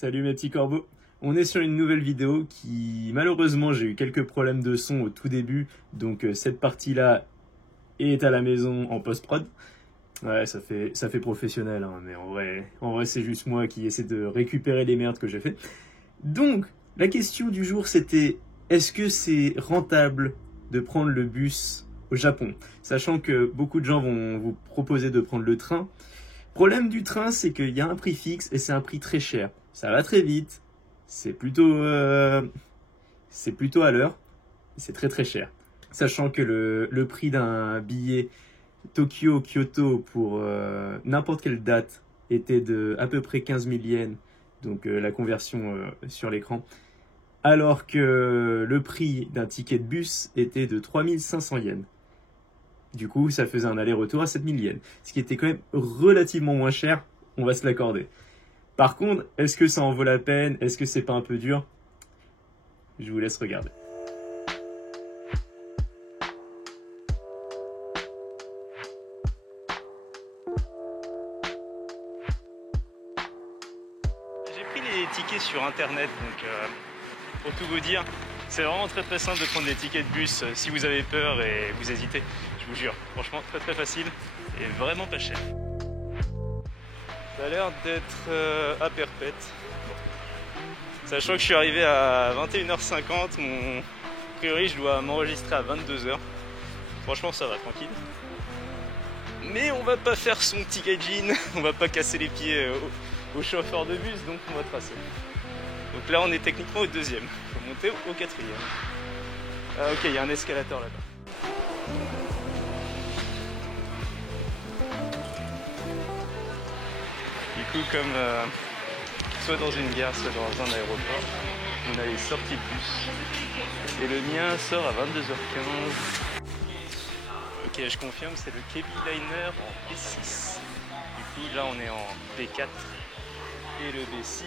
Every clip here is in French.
Salut mes petits corbeaux. On est sur une nouvelle vidéo qui, malheureusement, j'ai eu quelques problèmes de son au tout début. Donc cette partie-là est à la maison en post-prod. Ouais, ça fait professionnel, hein, mais en vrai c'est juste moi qui essaie de récupérer les merdes que j'ai fait. Donc, la question du jour c'était, est-ce que c'est rentable de prendre le bus au Japon? Sachant que beaucoup de gens vont vous proposer de prendre le train. Problème du train, c'est qu'il y a un prix fixe et c'est un prix très cher. Ça va très vite, c'est plutôt à l'heure, c'est très très cher. Sachant que le prix d'un billet Tokyo-Kyoto pour n'importe quelle date était de à peu près 15 000 yens, donc la conversion sur l'écran, alors que le prix d'un ticket de bus était de 3500 yens. Du coup, ça faisait un aller-retour à 7000 yens, ce qui était quand même relativement moins cher, on va se l'accorder. Par contre, est-ce que ça en vaut la peine? Est-ce que c'est pas un peu dur? Je vous laisse regarder. J'ai pris les tickets sur internet, donc pour tout vous dire, c'est vraiment très simple de prendre des tickets de bus si vous avez peur et vous hésitez. Je vous jure, franchement très facile et vraiment pas cher. Ça a l'air d'être à perpète. Bon. Sachant que je suis arrivé à 21h50, a priori je dois m'enregistrer à 22h. Franchement ça va, tranquille. Mais on va pas faire son petit gaijin, on va pas casser les pieds au chauffeur de bus, donc on va tracer. Donc là on est techniquement au deuxième, il faut monter au quatrième. Ah ok, il y a un escalator là-bas. Du coup comme soit dans une gare, soit dans un aéroport, on a les sorties de bus. Et le mien sort à 22h15. Ok, je confirme, c'est le Kebi Liner en B6. Du coup là on est en B4 et le B6.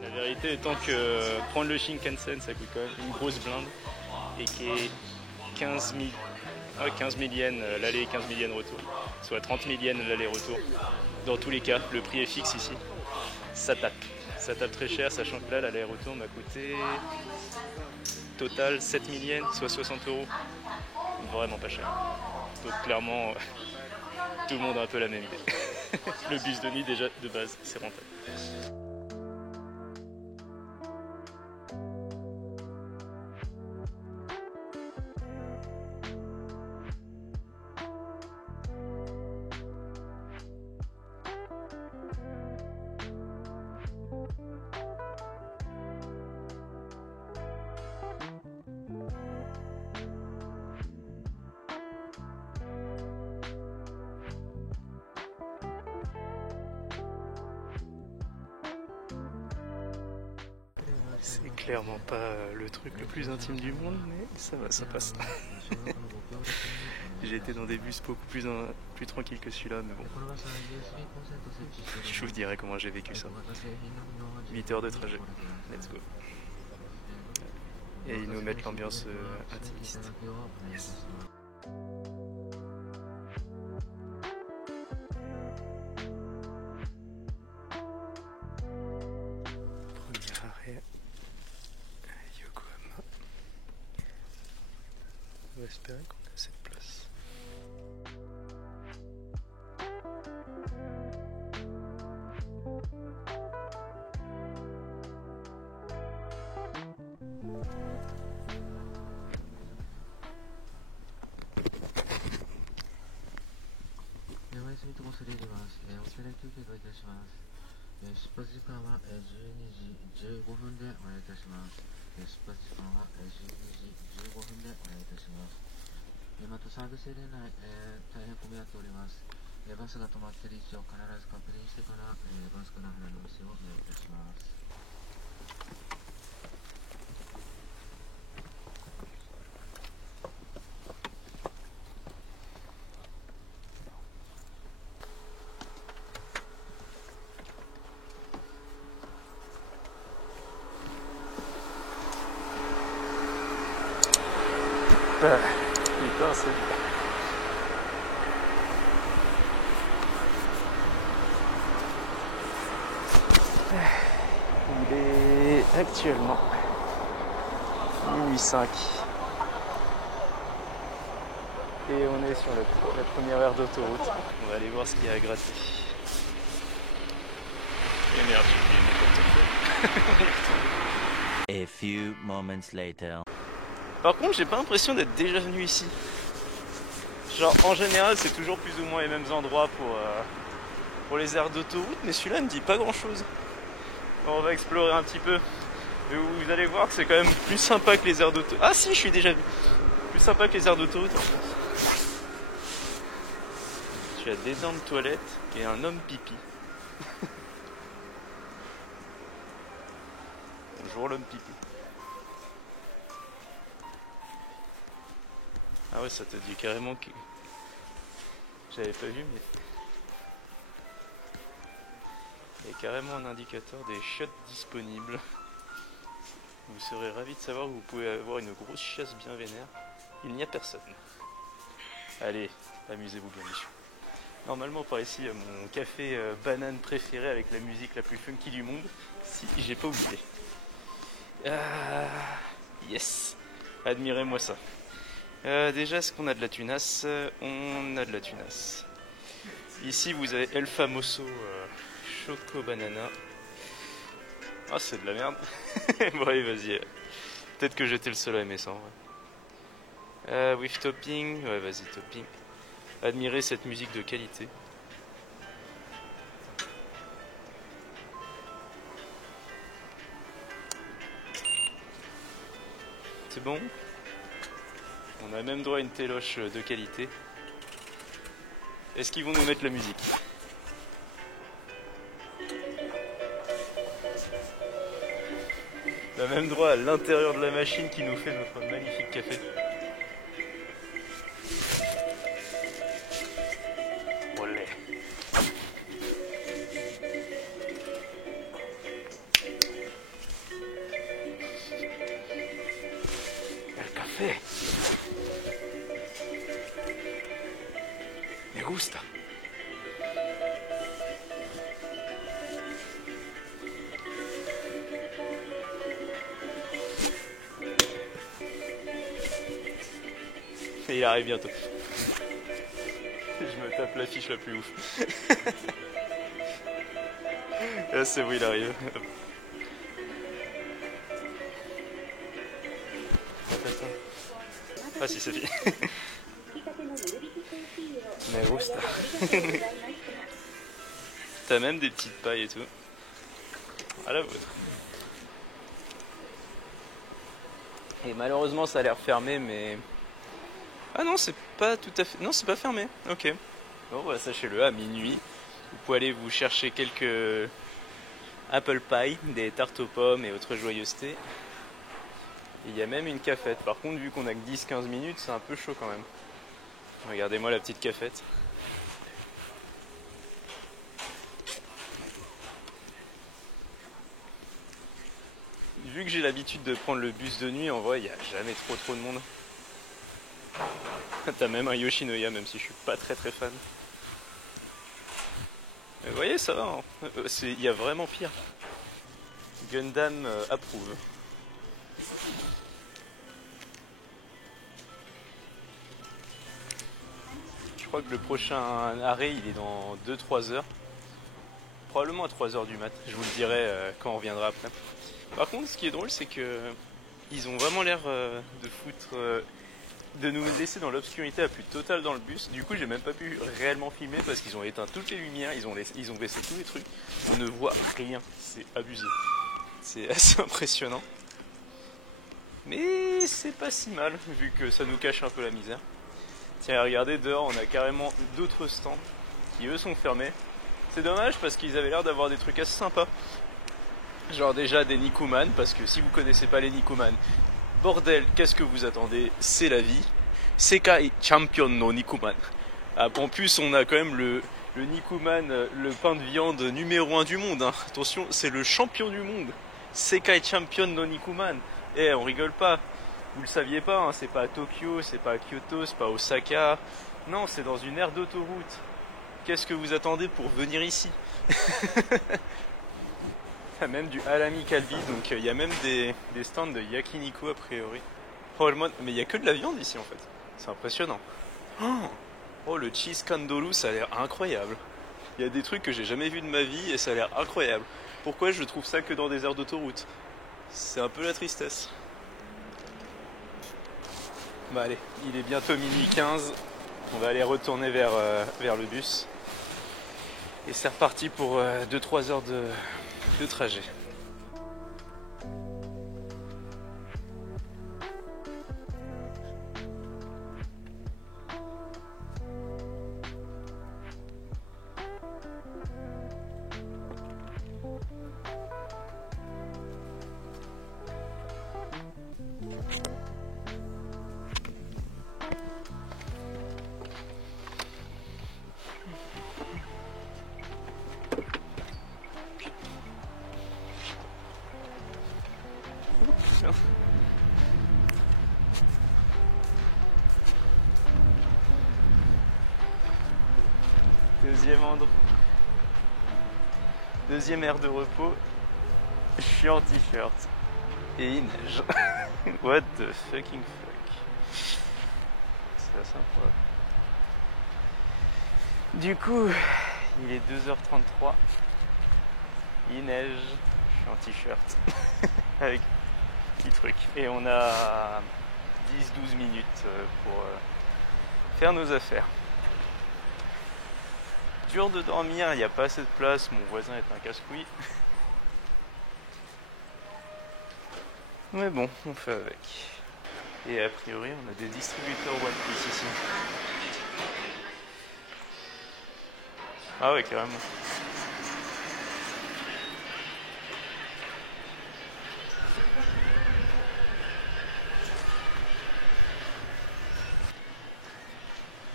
La vérité étant que prendre le Shinkansen ça coûte quand même une grosse blinde et qui est 15 000 yens l'aller et 15 000 yens retour, soit 30 000 yens l'aller-retour. Dans tous les cas, le prix est fixe ici. Ça tape très cher, sachant que là l'aller-retour m'a coûté total 7 000 yens, soit 60 €. Vraiment pas cher. Donc clairement, tout le monde a un peu la même idée. Le bus de nuit déjà de base, c'est rentable. C'est clairement pas le truc le plus intime du monde, mais ça va, ça passe. J'ai été dans des bus beaucoup plus tranquilles que celui-là, mais bon. Je vous dirai comment j'ai vécu ça. 8 heures de trajet, let's go. Et ils nous mettent l'ambiance intimiste. Yes. Premier arrêt. Yokohama. On va espérer qu'on a cette place. Putain, c'est bien. Il est actuellement minuit 5 et on est sur la première aire d'autoroute. On va aller voir ce qu'il y a à gratter. Et merde, j'ai oublié mon portefeuille. A few moments later. Par contre, j'ai pas l'impression d'être déjà venu ici. Genre, en général, c'est toujours plus ou moins les mêmes endroits pour les aires d'autoroute, mais celui-là ne me dit pas grand-chose. On va explorer un petit peu. Et vous allez voir que c'est quand même plus sympa que les aires d'autoroute. Ah si, je suis déjà venu. Plus sympa que les aires d'autoroute en fait. Tu as des dents de toilette et un homme pipi. Bonjour l'homme pipi. Ah ouais, ça te dit carrément que... J'avais pas vu, mais... Il y a carrément un indicateur des chiottes disponibles. Vous serez ravis de savoir que vous pouvez avoir une grosse chiasse bien vénère. Il n'y a personne. Allez, amusez-vous bien, Michou. Normalement, par ici, mon café banane préféré avec la musique la plus funky du monde. Si j'ai pas oublié. Ah, yes. Admirez-moi ça. Déjà, est-ce qu'on a de la tunasse? On a de la tunasse. Ici, vous avez El Famoso Choco Banana. Ah, c'est de la merde. Bon, allez, vas-y. Peut-être que j'étais le seul à aimer ça. Ouais. With topping. Ouais, vas-y, topping. Admirez cette musique de qualité. C'est bon? On a même droit à une téloche de qualité. Est-ce qu'ils vont nous mettre la musique? On a même droit à l'intérieur de la machine qui nous fait notre magnifique café. Olé. El café. Me gusta. Et il arrive bientôt. Je me tape l'affiche la plus ouf. Là c'est bon, il arrive. Ah si, c'est fini. Mais gusta. T'as même des petites pailles et tout. À la vôtre. Et malheureusement ça a l'air fermé, mais... Ah non, c'est pas tout à fait... Non, c'est pas fermé. Ok. Bon, bah, sachez-le, à minuit, vous pouvez aller vous chercher quelques apple pie, des tartes aux pommes et autres joyeusetés. Il y a même une cafette. Par contre, vu qu'on a que 10-15 minutes, c'est un peu chaud quand même. Regardez-moi la petite cafette. Vu que j'ai l'habitude de prendre le bus de nuit, en vrai, il n'y a jamais trop de monde. T'as même un Yoshinoya, même si je suis pas très fan. Mais vous voyez, ça va, hein. Il y a vraiment pire. Gundam approuve. Je crois que le prochain arrêt, il est dans 2-3 heures. Probablement à 3 heures du mat. Je vous le dirai quand on reviendra après. Par contre, ce qui est drôle, c'est que ils ont vraiment l'air de foutre... de nous laisser dans l'obscurité la plus totale dans le bus. Du coup, j'ai même pas pu réellement filmer parce qu'ils ont éteint toutes les lumières, ils ont baissé tous les trucs. On ne voit rien, c'est abusé. C'est assez impressionnant. Mais c'est pas si mal, vu que ça nous cache un peu la misère. Tiens, regardez, dehors, on a carrément d'autres stands qui, eux, sont fermés. C'est dommage parce qu'ils avaient l'air d'avoir des trucs assez sympas. Genre déjà des Nikuman, parce que si vous connaissez pas les Nikuman, bordel, qu'est-ce que vous attendez? C'est la vie. Sekai Champion no Nikuman. Ah, en plus, on a quand même le Nikuman, le pain de viande numéro 1 du monde. Hein. Attention, c'est le champion du monde. Sekai Champion no Nikuman. Eh, on rigole pas. Vous le saviez pas, hein, c'est pas à Tokyo, c'est pas à Kyoto, c'est pas à Osaka. Non, c'est dans une aire d'autoroute. Qu'est-ce que vous attendez pour venir ici? Il y a même du halami kalbi, donc il y a même des stands de yakiniku a priori. Oh, mais il y a que de la viande ici en fait. C'est impressionnant. Oh, le cheese kandoru, ça a l'air incroyable. Il y a des trucs que j'ai jamais vu de ma vie et ça a l'air incroyable. Pourquoi je trouve ça que dans des aires d'autoroute? C'est un peu la tristesse. Bah allez, il est bientôt minuit 15. On va aller retourner vers le bus. Et c'est reparti pour 2-3 heures de trajet. Deuxième aire de repos. Je suis en t-shirt. Et il neige. What the fucking fuck. C'est assez incroyable. Du coup, il est 2h33. Il neige. Je suis en t-shirt. Avec petit truc. Et on a 10-12 minutes pour faire nos affaires. Dur de dormir, il n'y a pas assez de place, mon voisin est un casse-couille. Mais bon, on fait avec. Et a priori, on a des distributeurs One Piece ici. Ah ouais, carrément.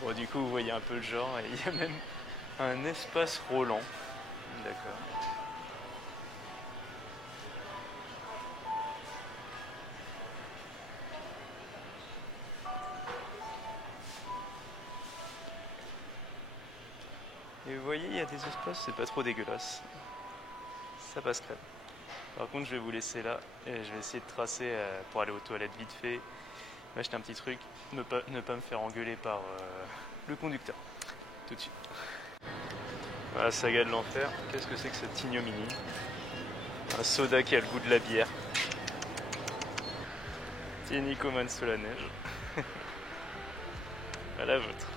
Bon, du coup, vous voyez un peu le genre, et il y a même un espace roulant. D'accord. Et vous voyez, il y a des espaces, c'est pas trop dégueulasse. Ça passe crème. Par contre, je vais vous laisser là et je vais essayer de tracer pour aller aux toilettes vite fait, m'acheter un petit truc, ne pas me faire engueuler par le conducteur. Tout de suite. Voilà, saga de l'enfer. Qu'est-ce que c'est que cette ignominie? Un soda qui a le goût de la bière. Petit Nicoman sous la neige. À la vôtre.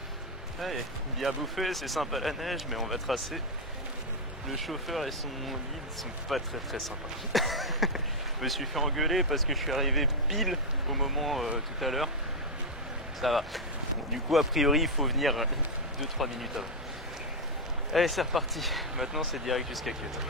Allez, bien bouffé, c'est sympa la neige, mais on va tracer. Le chauffeur et son guide sont pas très sympas. Je me suis fait engueuler parce que je suis arrivé pile au moment tout à l'heure. Ça va. Bon, du coup, a priori, il faut venir 2-3 minutes avant. Allez, c'est reparti. Maintenant, c'est direct jusqu'à Kyoto.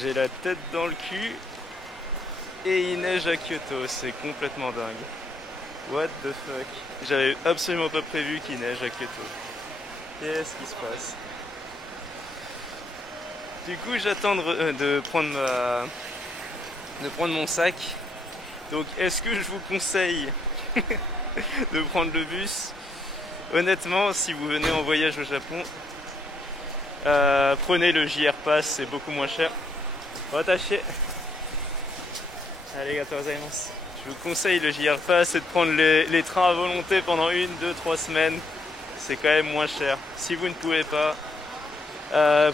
J'ai la tête dans le cul et il neige à Kyoto, c'est complètement dingue. What the fuck? J'avais absolument pas prévu qu'il neige à Kyoto. Qu'est-ce qui se passe? Du coup, j'attends de prendre mon sac. Donc, est-ce que je vous conseille de prendre le bus? Honnêtement, si vous venez en voyage au Japon, prenez le JR Pass, c'est beaucoup moins cher. Attaché. Arigatou gozaimasu. Je vous conseille le JR Pass et de prendre les trains à volonté pendant 1, 2, 3 semaines. C'est quand même moins cher. Si vous ne pouvez pas,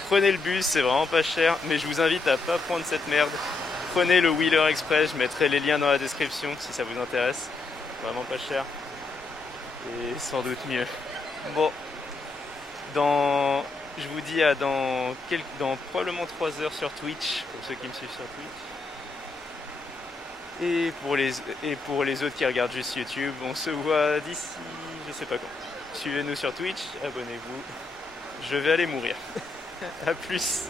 prenez le bus, c'est vraiment pas cher. Mais je vous invite à pas prendre cette merde. Prenez le Wheeler Express, je mettrai les liens dans la description si ça vous intéresse. Vraiment pas cher. Et sans doute mieux. Bon, Je vous dis dans probablement 3 heures sur Twitch, pour ceux qui me suivent sur Twitch. Et pour les autres qui regardent juste YouTube, on se voit d'ici, je sais pas quand. Suivez-nous sur Twitch, abonnez-vous. Je vais aller mourir. À plus.